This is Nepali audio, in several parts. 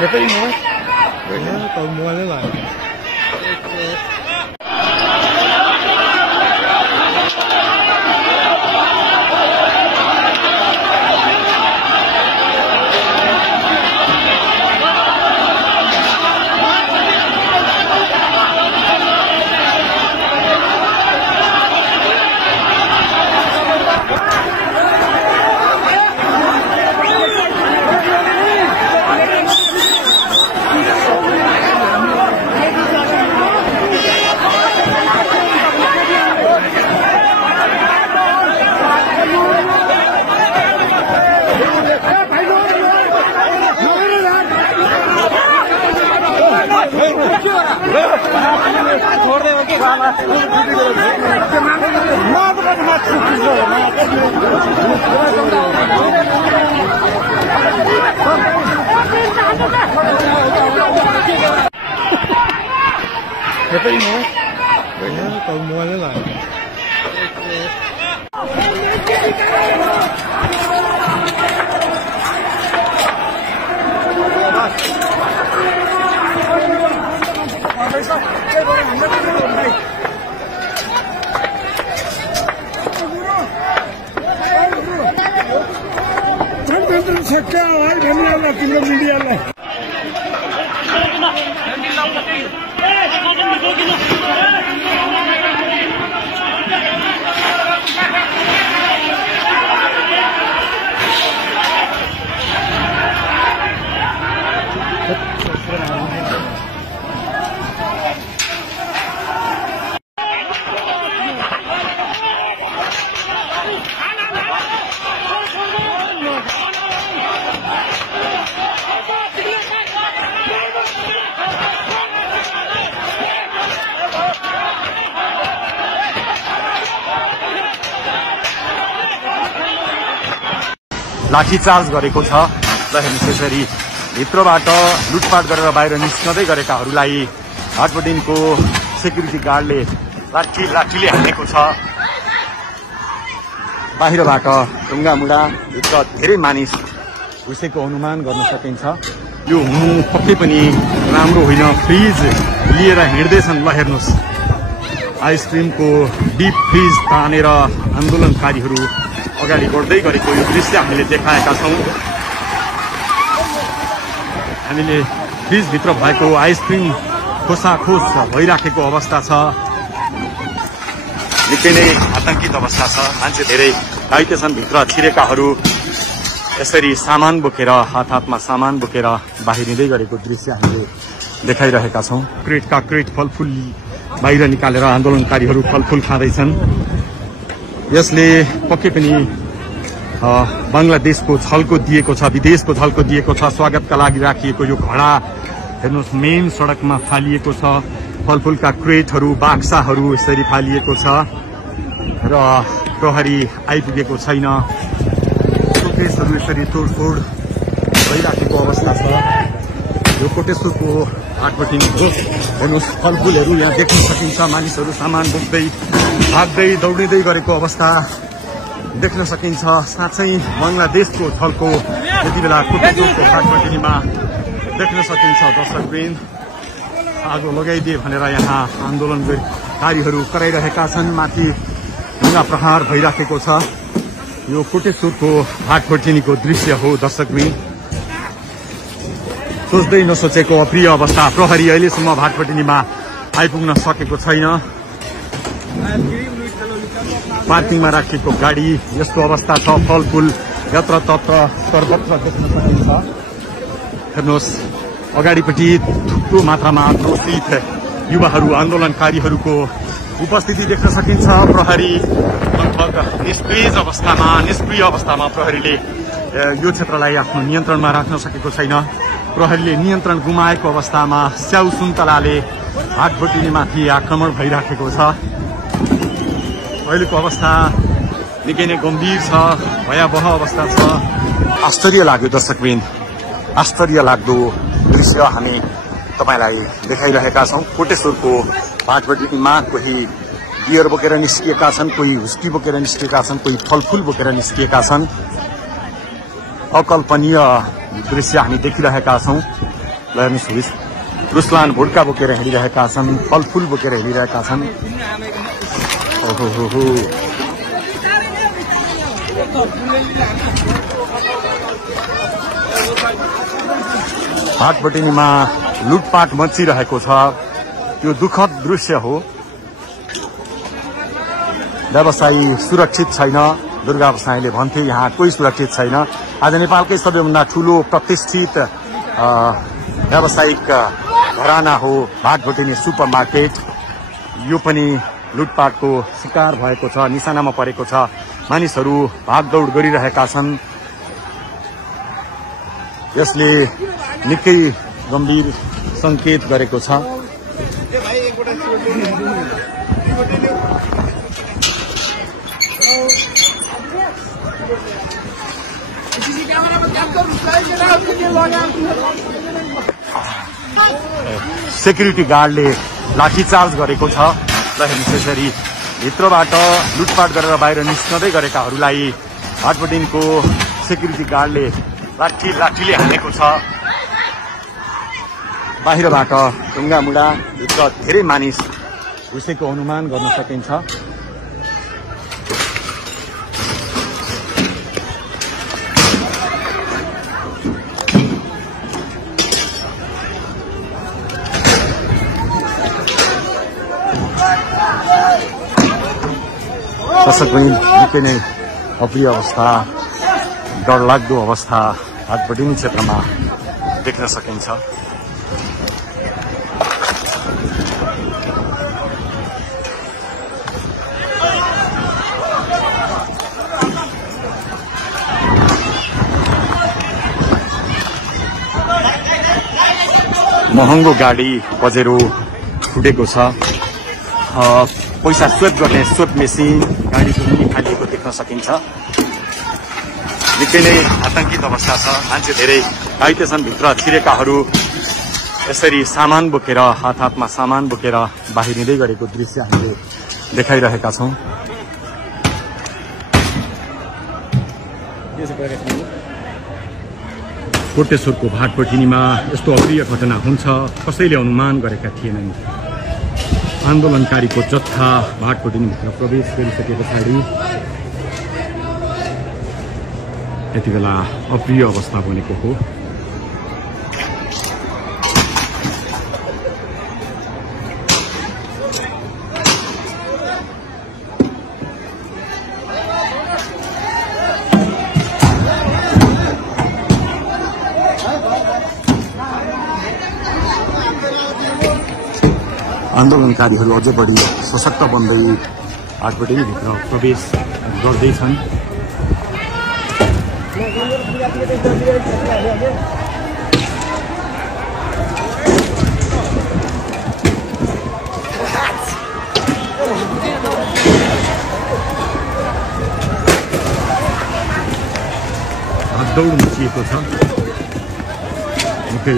Cái gì nữa? Còn mua nữa là छोड़ they okay cái gì nữa? Còn mua nữa là lathi charge गरेको छ र हेर्नुहोस् यसरी भित्रबाट लुटपाट गरेर बाहिर निस्कँदै गरेकाहरूलाई हाटबटिनको सेक्युरिटी गार्डले लाठीले हानेको छ। बाहिरबाट ढुङ्गामुढा भित्र धेरै मानिस घुसेको अनुमान गर्न सकिन्छ। यो हुनु पक्कै पनि राम्रो होइन। फ्रिज लिएर हिँड्दैछन्। ल हेर्नुहोस् आइसक्रिमको डिप फ्रिज तानेर आन्दोलनकारीहरू अगाडि बढ्दै गरेको यो दृश्य हामीले देखाएका छौँ। हामीले फ्रिजभित्र भएको आइसक्रिम खोसाखोस भइराखेको अवस्था छ। निकै नै आतंकित अवस्था छ। मान्छे धेरै घाइते छन्। भित्र छिरेकाहरू यसरी सामान बोकेर हातमा सामान बोकेर बाहिरिँदै गरेको दृश्य हामीले देखाइरहेका छौँ। क्रेटका क्रेट फलफुल बाहिर निकालेर आन्दोलनकारीहरू फलफुल खाँदैछन्। यसले पक्कै पनि बङ्गलादेशको झल्को दिएको छ, विदेशको झल्को दिएको छ। स्वागतका लागि राखिएको यो घडा हेर्नुहोस् मेन सडकमा फालिएको छ। फलफुलका क्रेटहरू बाक्साहरू यसरी फालिएको छ र प्रहरी आइपुगेको छैन। शोकेसहरू यसरी तोडफोड भइराखेको अवस्था छ। यो कोटेश्वरको हाटबटी हेर्नुहोस् फलफुलहरू यहाँ देख्न सकिन्छ। मानिसहरू सामान बोक्दै भाग्दै दौडिँदै गरेको अवस्था देख्न सकिन्छ। साँच्चै बङ्गलादेशको झल्को यति बेला कोटेश्वरको हाटबटीमा देख्न सकिन्छ। दर्शकवृन्द आगो लगाइदिए भनेर यहाँ आन्दोलनकारीहरू कराइरहेका छन्। माथि ढुङ्गा प्रहार भइराखेको छ। यो कोटेश्वरको हाटबटीको दृश्य हो दर्शकवृन्द। सोच्दै नसोचेको अप्रिय अवस्था। प्रहरी अहिलेसम्म भाटपटिनीमा आइपुग्न सकेको छैन। पार्किङमा राखिएको गाडी यस्तो अवस्था छ। फलफुल यत्रतत्र सर्वत्र देख्न सकिन्छ। हेर्नुहोस् अगाडिपट्टि थुप्रो मात्रामा क्रोशित युवाहरू आन्दोलनकारीहरूको उपस्थिति देख्न सकिन्छ। प्रहरी लगभग निष्क्रिय अवस्थामा प्रहरीले यो क्षेत्रलाई आफ्नो नियन्त्रणमा राख्न सकेको छैन। प्रहरीले नियन्त्रण गुमाएको अवस्थामा स्याउ सुन्तलाले हाटबटिनीमाथि आक्रमण भइराखेको छ। अहिलेको अवस्था निकै नै गम्भीर छ, भयावह अवस्था छ। आश्चर्य लाग्यो दर्शकवृन्द, आश्चर्य लाग्दो दृश्य हामी तपाईलाई देखाइरहेका छौँ। कोटेश्वरको हाटबटिनीमा कोही बियर बोकेर निस्किएका छन्, कोही हुस्की बोकेर निस्किएका छन्, कोही फलफुल बोकेर निस्किएका छन्। अकल्पनीय दृश्य हामी देखिरहेका छौँ। हेर्नुहोस् रुसलान भुड्का बोकेर हिँडिरहेका छन्, फलफुल बोकेर हिँडिरहेका छन्। ओहो हो हो हाटबटिनीमा लुटपाट मचिरहेको छ। त्यो दुःखद दृश्य हो। व्यवसायी सुरक्षित छैन। दुर्गा बसाईले भन्थे यहाँ कोही सुरक्षित छैन। आज नेपालकै सबैभन्दा ठूलो प्रतिष्ठित व्यावसायिक घराना हो भाटबटिनी सुपर मार्केट। यो पनि लुटपाटको शिकार भएको छ, निशानामा परेको छ। मानिसहरू भागदौड गरिरहेका छन्। यसले निकै गम्भीर संकेत गरेको छ। सेक्युरिटी गार्डले लाठीचार्ज गरेको छ। र हेर्नुहोस् यसरी भित्रबाट लुटपाट गरेर बाहिर निस्कँदै गरेकाहरूलाई भाटबटिनीको सेक्युरिटी गार्डले लाठीले हानेको छ। बाहिरबाट ढुङ्गामुढा भित्र धेरै मानिस घुसेको अनुमान गर्न सकिन्छ। दर्शक पनि निकै नै अप्रिय अवस्था, डरलाग्दो अवस्था भाटबटिनी क्षेत्रमा देख्न सकिन्छ। महँगो गाडी पजेरो फुटेको छ। पैसा स्वेप गर्ने स्वेप मेसिन गाडीको पनि खालिएको देख्न सकिन्छ। निकै नै आतंकित अवस्था छ। मान्छे धेरै घाइते छन्। भित्र छिरेकाहरू यसरी सामान बोकेर हातमा सामान बोकेर बाहिरिँदै गरेको दृश्य हामीले देखाइरहेका छौँ। कोटेश्वरको भाटबटिनीमा यस्तो अप्रिय घटना हुन्छ कसैले अनुमान गरेका थिएनन्। आन्दोलनकारीको जत्था भाटबटिनीभित्र प्रवेश गरिसके पछाडि यति बेला अप्रिय अवस्था बनेको हो। आन्दोलनकारीहरू अझ बढी सशक्त बन्दै भाटबटिनीभित्र प्रवेश गर्दैछन्। भागदौड मचिएको छ। निकै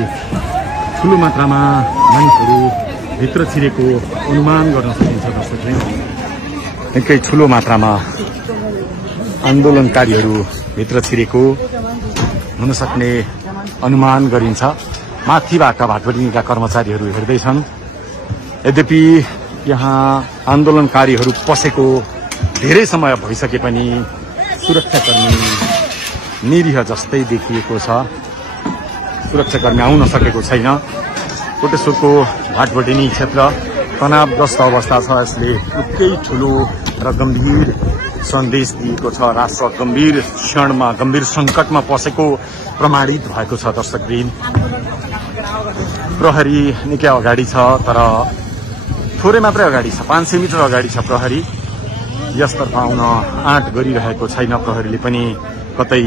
ठुलो मात्रामा मानिसहरू भित्र छिरेको अनुमान गर्न सकिन्छ। दर्शकले निकै ठुलो मात्रामा आन्दोलनकारीहरू भित्र छिरेको हुन सक्ने अनुमान गरिन्छ। माथिबाट भाटबटिनीका कर्मचारीहरू हेर्दैछन्। यद्यपि यहाँ आन्दोलनकारीहरू पसेको धेरै समय भइसके पनि सुरक्षाकर्मी निरीह जस्तै देखिएको छ। सुरक्षाकर्मी आउन सकेको छैन। कोटेश्वरको भाटबटिनी क्षेत्र तनावग्रस्त अवस्था छ। यसले निकै ठुलो र गम्भीर सन्देश दिएको छ। राष्ट्र गम्भीर क्षणमा गम्भीर सङ्कटमा पसेको प्रमाणित भएको छ। दर्शकवृन्द, प्रहरी निकै अगाडि छ, तर थोरै मात्रै अगाडि छ। 500 मिटर अगाडि छ प्रहरी। यसतर्फ आउन आँट गरिरहेको छैन प्रहरीले पनि। कतै